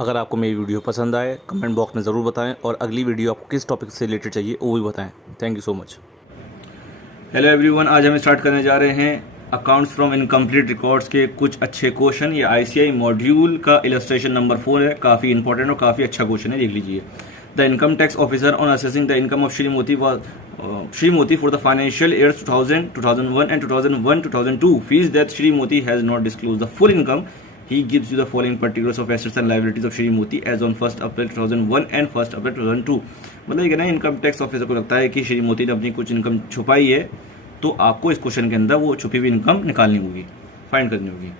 अगर आपको मेरी वीडियो पसंद आए कमेंट बॉक्स में ज़रूर बताएं और अगली वीडियो आपको किस टॉपिक से रिलेटेड चाहिए वो भी बताएं। Thank you so much. Hello everyone, आज हम स्टार्ट करने जा रहे हैं अकाउंट्स फ्रॉम इनकम्प्लीट रिकॉर्ड्स के कुछ अच्छे क्वेश्चन। ये आईसीआई मॉड्यूल का इलस्ट्रेशन नंबर 4 है। काफ़ी इंपॉर्टेंट और काफ़ी अच्छा क्वेश्चन है, देख लीजिए। The income tax officer on assessing the income of Shri Moti for the financial years 2000, 2001 and 2001-2002 feels that Shri Moti has not disclosed the full income. He gives you the following particulars of assets and liabilities of Shri Moti as on 1st April 2001 and 1st April 2002। मतलब ये ना income tax officer को लगता है कि श्री मोती ने अपनी कुछ इनकम छुपाई है, तो आपको इस क्वेश्चन के अंदर वो छुपी हुई इनकम निकालनी होगी, फाइंड करनी होगी।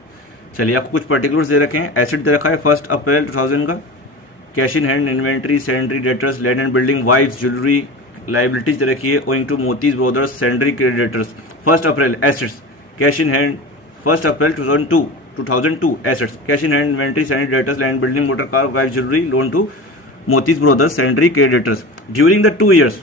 चलिए, आपको कुछ पर्टिकुलर्स दे रखे हैं। एसेट दे रखा है 1 अप्रैल 2000 का, cash in hand, inventory, sundry, debtors, land and building, wife's, jewellery. Liabilities दे रखी है owing to Moti's brothers, sundry, creditors. 1 April assets, cash in hand 1 April 2002 assets, cash in hand, inventory, sundry, debtors, land, building, motor car, wife, jewellery, loan to Moti's brothers, sundry, creditors. During the 2 years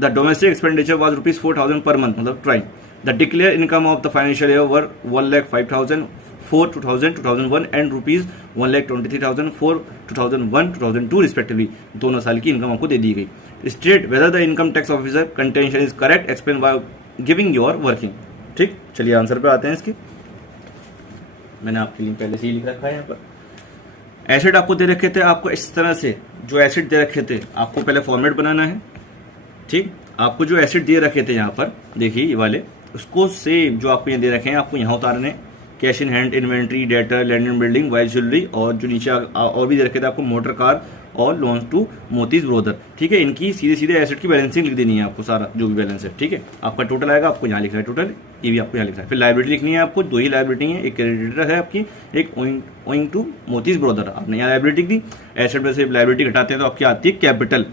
the domestic expenditure was ₹4,000 per month, मतलब ट्राई। The declare income of the financial year were 1,05,000 for 2000, 2001 and ₹1,23,000 for 2001, 2002 respectively. दोनों साल की income आपको दे दी गई। State whether the income tax officer contention is correct, explain by giving your working. ठीक, चलिए answer पे आते हैं इसके। मैंने आपके लिए पहले से ही लिख रखा है यहाँ पर। एसेट आपको दे रखे थे, आपको इस तरह से जो एसेट दे रखे थे आपको पहले फॉर्मेट बनाना है। ठीक, आपको जो एसेट दे रखे थे यहाँ पर देखिए ये वाले, उसको सेम जो आपको यहाँ दे रखे हैं आपको यहाँ उतारने। Cash in hand, inventory, debtor, land and building, wife, jewellery, और जो नीचे और भी दे रखे थे आपको मोटर कार और लोन्स टू मोतीज ब्रोदर। ठीक है, इनकी सीधे सीधे एसेट की बैलेंसिंग लिख देनी है आपको, सारा जो भी बैलेंस है। ठीक है, आपका टोटल आएगा, आपको यहाँ लिखना है टोटल, ये भी आपको यहाँ लिखना है। फिर लाइबिलिटी लिखनी है आपको, 2 ही लाइबिलिटी है, एक क्रेडिटर है आपकी, एक ओइंग टू मोतीज ब्रोदर। आपने यहाँ लाइबिलिटी दी, एसेट में से लाइबिलिटी घटाते हैं तो आपकी आती है कैपिटल।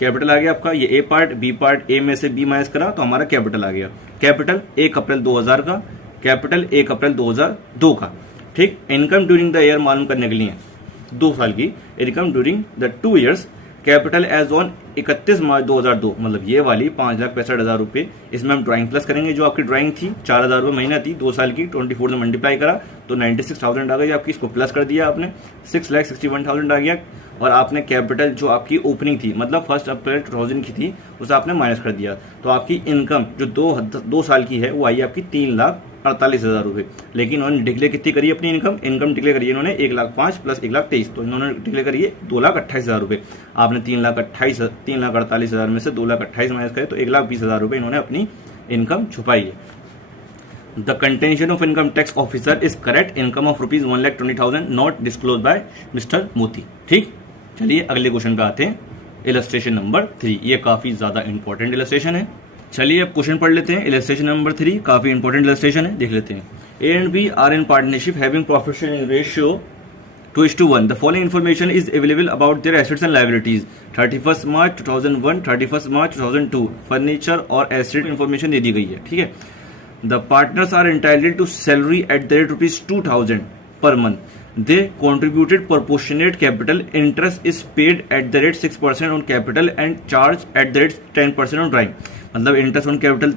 कैपिटल आ गया आपका, ये ए पार्ट, बी पार्ट, ए में से बी माइनस करा तो हमारा कैपिटल आ गया। कैपिटल 1 अप्रैल 2000 का, कैपिटल 1 अप्रैल 2002 का। ठीक, इनकम ड्यूरिंग द ईयर मालूम करने के लिए 2 साल की income during the 2 years, capital as on 31 March 2002, मतलब ये वाली 5,65,000 रुपये। इसमें हम ड्राइंग प्लस करेंगे, जो आपकी ड्राइंग थी 4,000 रुपये महीना थी, 2 साल की, 24 से मल्टीप्लाई करा तो 96,000 आ गई आपकी। इसको प्लस कर दिया आपने, 6,61,000 आ गया। और आपने कैपिटल जो आपकी ओपनिंग थी, मतलब 1 अप्रैल 2000 की थी, उसे आपने माइनस कर दिया, तो आपकी इनकम जो 2 साल की है वो आई आपकी 3,48,000 रुपये। लेकिन उन्होंने डिक्लेयर कितनी करी अपनी इनकम डिक्लेयर करी इन्होंने 1,05,000 प्लस 1,23,000, तो इन्होंने डिक्लेयर करी है 2,28,000 रुपये। आपने 3,48,000 में से 2,28,000 माइनस करे तो 1,20,000 रुपये इन्होंने अपनी इनकम छुपाई है। The contention of income tax officer is correct, income of ₹1,20,000 not disclose bye mister मोती। ठीक, चलिए अगले क्वेश्चन पे आते हैं। इलस्ट्रेशन नंबर 3, ये काफी ज्यादा इंपॉर्टेंट इलस्ट्रेशन है। चलिए अब क्वेश्चन पढ़ लेते हैं। इलस्ट्रेशन नंबर 3 काफी इंपॉर्टेंट इलस्ट्रेशन है, देख लेते हैं। A and B are in partnership having profit sharing ratio 2:1। The following information is available about their assets and liabilities 31st March 2001, 31st March 2002। Furniture और एसेट इन्फॉर्मेशन दे दी गई है। ठीक है, the partners are entitled to salary at the rate ₹2,000 per month. They contributed proportionate capital. Interest is paid at the rate 6% on capital and charge at the rate 10% on drawing। मतलब interest on capital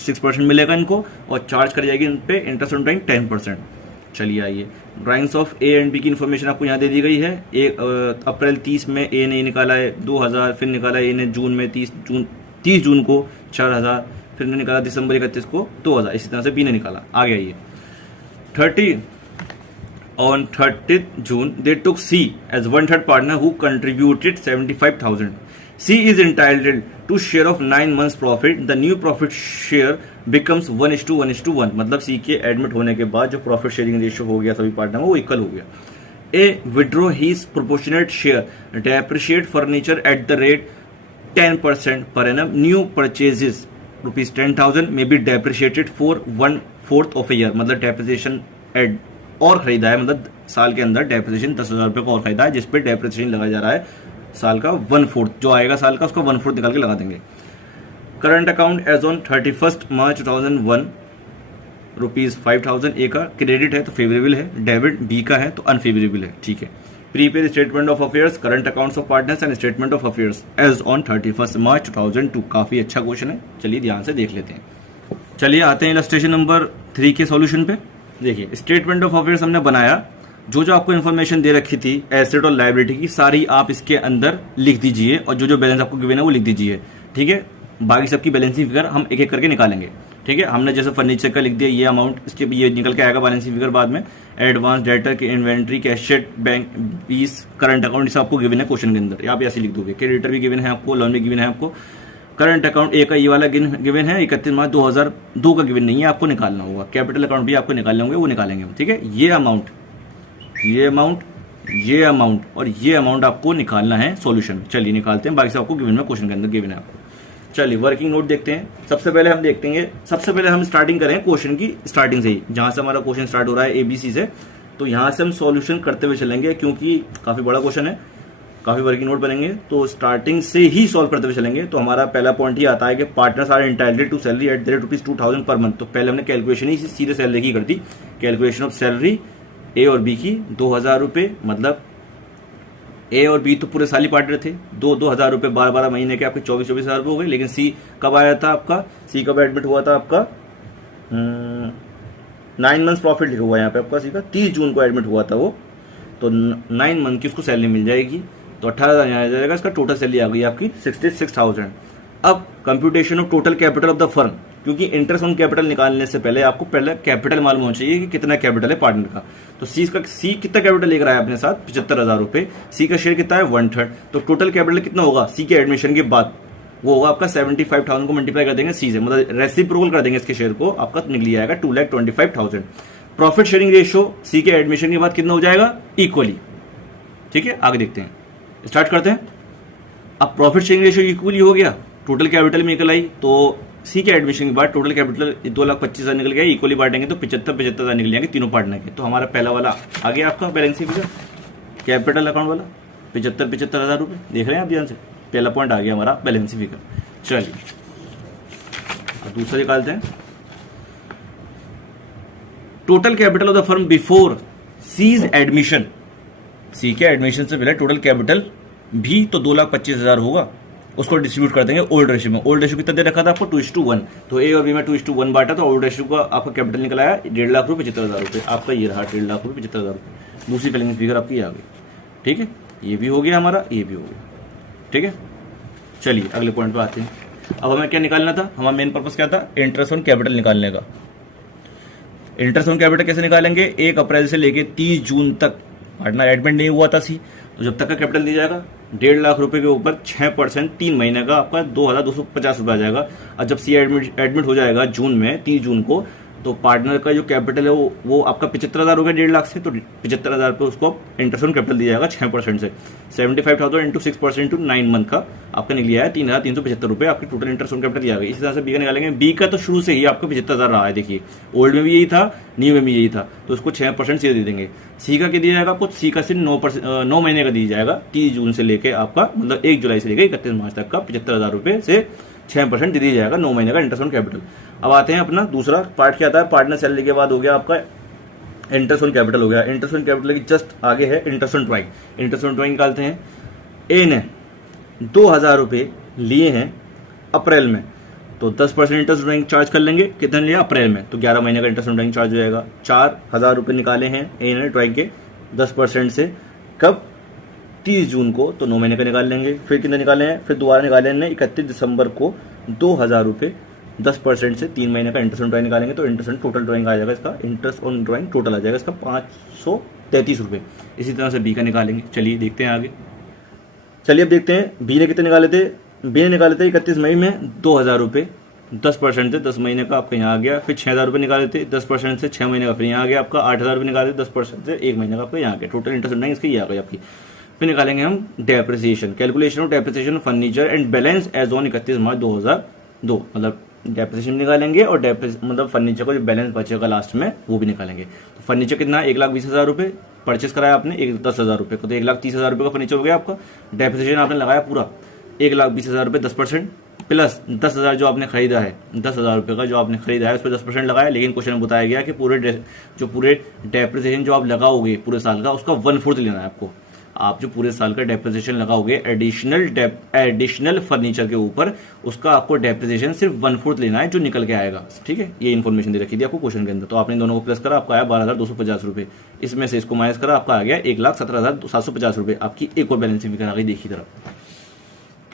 6% मिलेगा इनको और charge कर जाएगी इन पे interest on drawing 10%। चलिए आइए, drawings of A and B की इन्फॉर्मेशन आपको यहाँ दे दी गई है। अप्रैल 30 में ए ने निकाला है 2,000, फिर निकाला ए ने जून में 30 जून को 4,000, फिर ने निकाला दिसंबर 31 को 2,000, इसी तरह से बी ने निकाला। आ गया ये 30th June they took C as 1/3 partner who contributed 75,000. C is entitled to share of 9 months profit. The new profit share becomes 1:1:1, मतलब C के एडमिट होने के बाद जो प्रॉफिट शेयरिंग रेशियो हो गया सभी पार्टनर में वो इक्वल हो गया। A withdraw his proportionate share, depreciate furniture at the rate 10% per annum. New purchases ₹10,000 may be depreciated for 1/4 of a year, मतलब डेप्रिसिएशन एड और खरीदा है, मतलब साल के अंदर डेप्रिसिएशन 10,000 रुपये का और खरीदा है, जिसपे डेप्रिसिएशन लगाया जा रहा है साल का 1/4 जो आएगा साल का, उसका 1/4 निकाल के लगा देंगे। Current account as on 31st March 2001 ₹5,000 A का क्रेडिट है तो फेवरेबल है, डेबिट बी का है तो अनफेवरेबल है। ठीक है, prepaid statement of affairs, current accounts of partners and statement of affairs as on 31st March 2002। काफी अच्छा क्वेश्चन है, चलिए ध्यान से देख लेते हैं। चलिए आते हैं इलस्ट्रेशन नंबर 3 के सॉल्यूशन पे। देखिए, स्टेटमेंट ऑफ अफेयर्स हमने बनाया जो जो आपको इन्फॉर्मेशन दे रखी थी एसेट और लायबिलिटी की, सारी आप इसके अंदर लिख दीजिए और जो जो बैलेंस आपको गिवन है वो लिख दीजिए। ठीक है, बाकी सबकी बैलेंसिंग फिगर हम एक एक करके निकालेंगे। ठीक है, हमने जैसे फर्नीचर का लिख दिया ये अमाउंट, इसके भी ये निकल के आएगा बैलेंसिंग फिगर बाद में। एडवांस, डेटर की inventory, cash at, bank fees, current account, इसे आपको गिवन है क्वेश्चन के अंदर, आप ऐसे लिख दोगे। क्रेडिटर भी गिवन है आपको, लोन भी गिवन है आपको। करंट अकाउंट ए का ये वाला गिवन है 31 मार्च 2002 का गिवन नहीं है, आपको निकालना होगा। कैपिटल अकाउंट भी आपको निकालने होंगे, वो निकालेंगे हम। ठीक है, ये अमाउंट, ये अमाउंट, ये अमाउंट और ये अमाउंट आपको निकालना है सॉल्यूशन में। चलिए निकालते हैं, बाकी सब आपको गिवन में क्वेश्चन के अंदर गिवन है आपको। चलिए वर्किंग नोट देखते हैं। सबसे पहले हम देखते हैं, सबसे पहले हम स्टार्टिंग करें क्वेश्चन की स्टार्टिंग से ही, जहां से हमारा क्वेश्चन स्टार्ट हो रहा है एबीसी से। तो यहां से हम सॉल्यूशन करते हुए चलेंगे, क्योंकि काफी बड़ा क्वेश्चन है, काफी वर्किंग नोट बनेंगे, तो स्टार्टिंग से ही सॉल्व करते हुए चलेंगे। तो हमारा पहला पॉइंट ही आता है कि partners are entitled to salary at the rate ₹2000 per month. तो पहले हमने कैलकुलेशन ही सीधे सैलरी की कर दी। कैलकुलेशन ऑफ सैलरी ए और बी की, ₹2000, मतलब ए और बी तो पूरे साल ही पार्टनर थे। 2,000 रुपये 12 महीने के आपके 24 हज़ार रुपये हो गए। लेकिन सी कब आया था आपका, सी कब एडमिट हुआ था आपका, 9 मंथ्स प्रॉफिट लिखा हुआ है यहाँ पे आपका, सी का 30 जून को एडमिट हुआ था वो। तो 9 मंथ की उसको सैलरी मिल जाएगी, तो 18,000 यहाँ आ जाएगा। इसका टोटल सैलरी आ गई आपकी 66,000। अब computation of total capital of the firm, क्योंकि इंटरेस्ट ऑन कैपिटल निकालने से पहले आपको पहले कैपिटल मालूम होना चाहिए कि कितना कैपिटल है पार्टनर का। तो सी कितना कैपिटल लेकर आया अपने साथ, 75,000 रुपये। सी का शेयर कितना है, 1/3। तो टोटल कैपिटल कितना होगा सी के एडमिशन के बाद, वो होगा आपका 75,000 को मल्टीप्लाई कर देंगे सी से, मतलब रेसिप्रोकल कर देंगे इसके शेयर को, आपका निकल आएगा 2,25,000। प्रॉफिट शेयरिंग रेशियो सी के एडमिशन के बाद कितना हो जाएगा, इक्वली। ठीक है, आगे देखते हैं, स्टार्ट करते हैं। अब प्रॉफिट शेयरिंग रेशियो इक्वली हो गया, टोटल कैपिटल में निकल आई, तो सी के एडमिशन के बाद टोटल कैपिटल 2,25,000 निकल गया, इक्वली बांटेंगे तो 75,000 निकल जाएंगे तीनों पार्टनर के। तो हमारा पहला वाला आ गया आपका बैलेंसिंग फिगर, कैपिटल अकाउंट वाला 75,000 रुपये, देख रहे हैं आप ध्यान से, पहला पॉइंट आ गया हमारा बैलेंसिंग फिगर। चलिए अब दूसरा निकालते हैं, total capital of the firm before C's admission. C के एडमिशन से पहले टोटल कैपिटल भी तो 2,25,000 होगा, उसको डिस्ट्रीब्यूट कर देंगे ओल्ड रेशियो में। ओल्ड रेशियो कितना दे रखा था आपको, 2:1। तो ए और बी में 2:1 बांटा, तो ओल्ड रेशियो का आपका कैपिटल निकल आया 1.5 लाख रुपये 75,000 रुपये, आपका ये रहा 1.5 लाख रुपये 75,000 रुपये। दूसरी बैलेंस फिगर आपकी आ गई। ठीक है, ये भी हो गया हमारा, ये भी हो गया। ठीक है, चलिए अगले पॉइंट पे आते हैं। अब हमें क्या निकालना था, हमारा मेन पर्पस क्या था, इंटरेस्ट ऑन कैपिटल निकालने का। इंटरेस्ट ऑन कैपिटल कैसे निकालेंगे, 1 अप्रैल से लेके 30 जून तक पार्टनर एडमिट नहीं हुआ था सी, तो जब तक का कैपिटल दिया जाएगा 1.5 लाख रुपए के ऊपर 6% 3 महीने का आपका 2,250 रुपये आ जाएगा। और जब सी एडमिट हो जाएगा जून में 30 जून को, तो पार्टनर का जो कैपिटल है वो आपका 75,000 हो गया 1.5 लाख से, तो 75,000 पे उसको इंटरेस्ट ऑन कैपिटल दिया जाएगा 6% से। 75,000 इंटू 6% टू 9 मंथ का आपका निकल आया 3,375 रुपये, आपकी टोटल इंटरेस्ट ऑन कैपिटल दिया गया। इसी तरह से बी का निकालेंगे। बी का तो शुरू से ही आपका 75,000 रहा है, देखिए ओल्ड में भी यही था, न्यू में भी यही था, तो उसको 6% से दे देंगे। सी का क्या दिया जाएगा आपको, सी का सिर्फ 9 महीने का दिया जाएगा, 30 जून से लेकर आपका मतलब 1 जुलाई से लेकर 31 मार्च तक का 75,000 रुपये से 6% दे दिया जाएगा 9 महीने का इंटरेस्ट ऑन कैपिटल। अब आते हैं अपना दूसरा पार्ट, क्या आता है, पार्टनर सैलरी के बाद हो गया आपका इंटरेस्ट ऑन कैपिटल हो गया। इंटरेस्ट ऑन कैपिटल की जस्ट आगे है interest on drawing. Interest on drawing निकालते हैं। ए ने 2,000 रुपये लिए हैं अप्रैल में, तो 10% इंटरेस्ट ड्राइंग चार्ज कर लेंगे। कितने लिया अप्रैल में, तो 11 महीने का इंटरेस्ट ऑन ड्राइंग चार्ज हो जाएगा। 4,000 रुपये निकाले हैं ए ने ड्राइंग के 10% से, कब, 30 जून को, तो 9 महीने का निकाल लेंगे। फिर कितने निकाले हैं, फिर दोबारा निकाले हैं 31 दिसंबर को 2,000 रुपये 10% से 3 महीने का इंटरेस्ट ऑन ड्राइंग निकालेंगे, तो इंटरेस्ट ऑन टोटल ड्राइंग आ जाएगा इसका, इंटरेस्ट ऑन ड्राइंग टोटल आ जाएगा इसका 533 रुपये। इसी तरह से बी का निकालेंगे। चलिए देखते हैं आगे। चलिए अब देखते हैं बी ने कितने निकाले थे। बी ने निकाले थे 31 मई में 2,000 रुपये 10% से, 10 महीने का आपका यहाँ आ गया। फिर 6,000 रुपये निकाले थे 10% से, 6 महीने का फिर यहाँ आ गया आपका। 8,000 रुपये निकाले 10% से, 1 महीने का आपका यहाँ आ गया। टोटल इंटरेस्ट ऑन ड्राइंग इसकी आ गई आपकी। फिर निकालेंगे हम depreciation, calculation of depreciation furniture and balance as on 31 March 2002, मतलब डेप्रिसिएशन निकालेंगे और मतलब फर्नीचर का जो बैलेंस बचेगा लास्ट में वो भी निकालेंगे। तो फर्नीचर कितना, 1,20,000 रुपये परचेस कराया आपने 10,000 रुपये को, तो 1,30,000 रुपये का फर्नीचर हो गया आपका। डेप्रिसिएशन आपने लगाया पूरा 1,20,000 रुपये 10% प्लस 10,000 जो आपने खरीदा है, 10,000 रुपये का जो आपने खरीदा है उस पर 10% लगाया। लेकिन क्वेश्चन में बताया गया कि पूरे डेप्रिसिएशन जो आप लगाओगे पूरे साल का उसका 1/4 लेना है आपको। आप जो पूरे साल का डेप्रिसिएशन लगाओगे एडिशनल फर्नीचर के ऊपर, उसका आपको डेप्रिसिएशन सिर्फ 1/4 लेना है जो निकल के आएगा। ठीक है, ये इन्फॉर्मेशन दे रखी थी आपको क्वेश्चन के अंदर। तो आपने दोनों को प्लस करा, आपका आया 12,250 रुपये। इसमें से इसको माइनस करा, आपका आ गया 1,17,750 रुपये। आपकी एक और बैलेंसिंग फिगर आ गई, देखिए तरफ,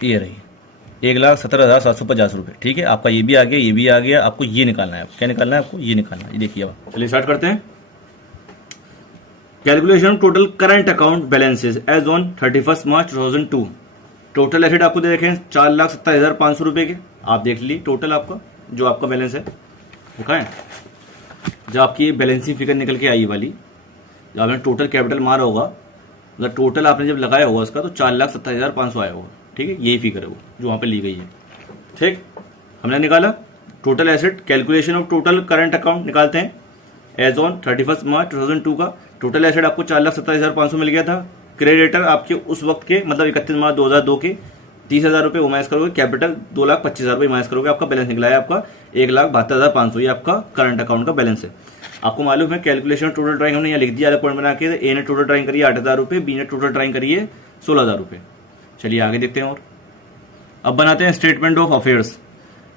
ये रही 1,17,750 रुपये। ठीक है, आपका ये भी आ गया, ये भी आ गया। आपको ये निकालना है, क्या निकालना है आपको, ये निकालना है। ये देखिए, अब चलिए स्टार्ट करते हैं। Calculation total current account balances as on 31 March 2002। Total asset आपको दे रखे हैं 4,27,500 रुपए के। आप देख लीजिए टोटल आपका जो आपका बैलेंस है देखा है, जब आपकी बैलेंसिंग फिगर निकल के आई वाली, जब आपने टोटल कैपिटल मारा होगा, मतलब टोटल आपने जब लगाया होगा उसका, तो 4,27,500 आया होगा। ठीक है, यही फिगर है वो जो वहां पे ली गई है। ठीक, हमने निकाला total asset, calculation of total current account निकालते हैं एज ऑन 31 मार्च 2002 का। टोटल एसेट आपको 4,27,500 मिल गया था। क्रेडिटर आपके उस वक्त के मतलब 31 मार्च 2002 के 30,000 रुपये वो माइनस करोगे, कैपिटल 2,25,000 रुपये माइनस करोगे, आपका बैलेंस निकला है आपका 1,72,500। ये आपका करंट अकाउंट का बैलेंस है। आपको मालूम है कैलकुलेशन टोटल ड्राइंग हमने यहाँ लिख दिया, अलग पॉइंट बना के। ए ने टोटल ड्राइंग करी 8,000 रुपये, बी ने टोटल ड्राइंग करी है 16,000 रुपये। चलिए आगे देखते हैं। और अब बनाते हैं statement of affairs.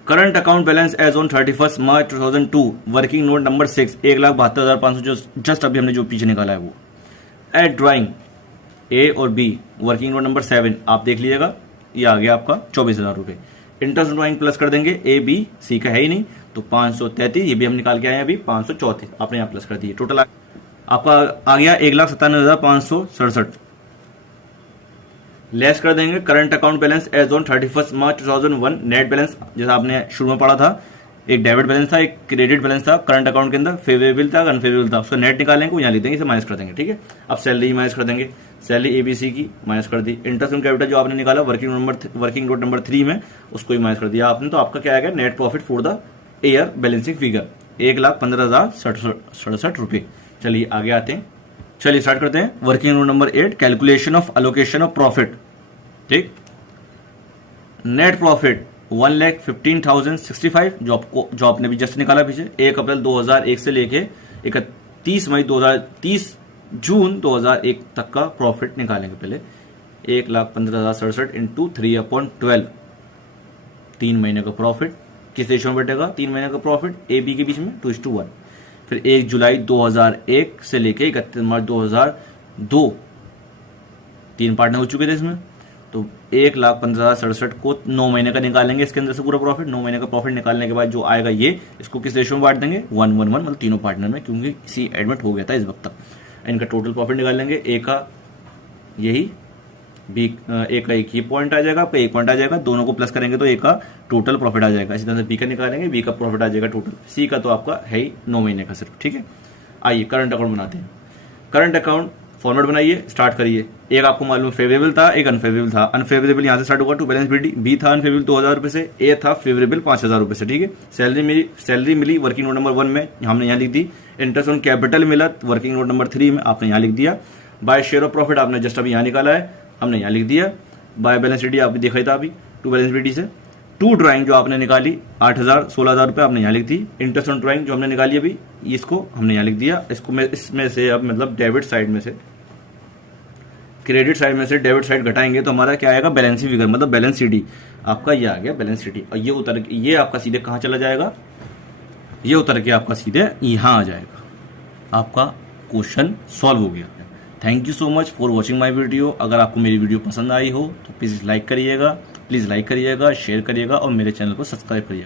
Current account balance as on 31 March 2002, working note number 6, 1,72,500 जो जस्ट अभी हमने जो पीछे निकाला है वो। एड ड्राइंग ए और बी, वर्किंग नोट नंबर 7, आप देख लीजिएगा, ये आ गया आपका 24,000 रुपये। इंटरेस्ट ड्राइंग प्लस कर देंगे, ए बी सी का है ही नहीं, तो 533, ये भी हम निकाल के आए हैं अभी 534, आपने यहाँ प्लस कर दिए। टोटल आपका आ गया 1,97,567। लेस कर देंगे current account balance as on 31 March 2001, net balance जैसा आपने शुरू में पढ़ा था, एक डेबिट बैलेंस था, एक क्रेडिट बैलेंस था करंट अकाउंट के अंदर, फेवरेबल था, अनफेवरेबल था, उसका नेट निकालेंगे, वो यहाँ लिख देंगे, इसे माइनस कर देंगे। ठीक है, अब सैलरी माइनस कर देंगे, सैलरी एबीसी की माइनस कर दी। इंटरेस्ट ऑन कैपिटल जो आपने निकाला वर्किंग नोट नंबर 3 में, उसको ही माइनस कर दिया आपने। तो आपका क्या आएगा net profit for the year balancing figure 1,15,067 रुपये। चलिए आगे आते हैं, चलिए स्टार्ट करते हैं। Working note number 8, calculation of allocation of profit. ठीक, नेट प्रॉफिट 1,15,065 जो आपने भी जस्ट निकाला पीछे। 1 अप्रैल 2001 से लेके 30 जून 2001 तक का प्रॉफिट निकालेंगे। पहले 1,15,067 इंटू 3/12, 3 महीने का प्रॉफिट किस रेशियो में बैठेगा, 3 महीने का प्रॉफिट ए बी के बीच में 2:1। फिर 1 जुलाई 2001 से लेके 31 मार्च 2002, 3 पार्टनर हो चुके थे इसमें, तो 1,15,067 को 9 महीने का निकालेंगे इसके अंदर से पूरा प्रॉफिट। 9 महीने का प्रॉफिट निकालने के बाद जो आएगा ये, इसको किस रेशियो में बांट देंगे, 1:1, मतलब तीनों पार्टनर में, क्योंकि इसी एडमिट हो गया था इस वक्त तक। इनका टोटल प्रॉफिट निकाल लेंगे। ए का यही, बी ए का एक ही पॉइंट आ जाएगा, आपका 1 पॉइंट आ जाएगा, दोनों को प्लस करेंगे तो ए का टोटल प्रॉफिट आ जाएगा। इसी तरह से बी का निकालेंगे, बी का प्रॉफिट आ जाएगा टोटल। सी का तो आपका है ही 9 महीने का सिर्फ। ठीक है, आइए करंट अकाउंट बनाते हैं। करंट अकाउंट फॉर्मेट बनाइए, स्टार्ट करिए। एक आपको मालूम फेवरेबल था, एक अनफेवरेबल था। अनफेवरेबल यहाँ से स्टार्ट होगा टू बैलेंस बी था अनफेवरेबल 2,000 रुपये से, ए था फेवरेबल 5,000 रुपये से। ठीक है, सैलरी मिली वर्किंग नोट नंबर 1 में, हमने यहाँ लिख दी। इंटरेस्ट ऑन कैपिटल मिला वर्किंग नोट नंबर 3 में, आपने यहाँ लिख दिया। बाय शेयर ऑफ प्रॉफिट आपने जस्ट अभी यहाँ निकाला है, हमने यहाँ लिख दिया। बाय बैलेंस डी आप देखा था अभी, टू बैलेंस डी से। टू ड्राइंग जो आपने निकाली 8,000 16,000 रुपये आपने यहाँ लिख दी। इंटरेस्ट ऑन ड्राइंग जो हमने निकाली अभी, इसको हमने यहाँ लिख दिया। इसको इसमें से अब मतलब डेबिट साइड में से क्रेडिट साइड में से डेबिट साइड घटाएंगे तो हमारा क्या आएगा, बैलेंसिंग फिगर, मतलब बैलेंस सीडी आपका ये आ गया, बैलेंस सीडी। और ये आपका सीधे कहाँ चला जाएगा, ये उतर के आपका सीधे यहाँ आ जाएगा। आपका क्वेश्चन सॉल्व हो गया। Thank you so much for watching my video. अगर आपको मेरी वीडियो पसंद आई हो तो प्लीज़ लाइक करिएगा, शेयर करिएगा और मेरे चैनल को सब्सक्राइब करिएगा।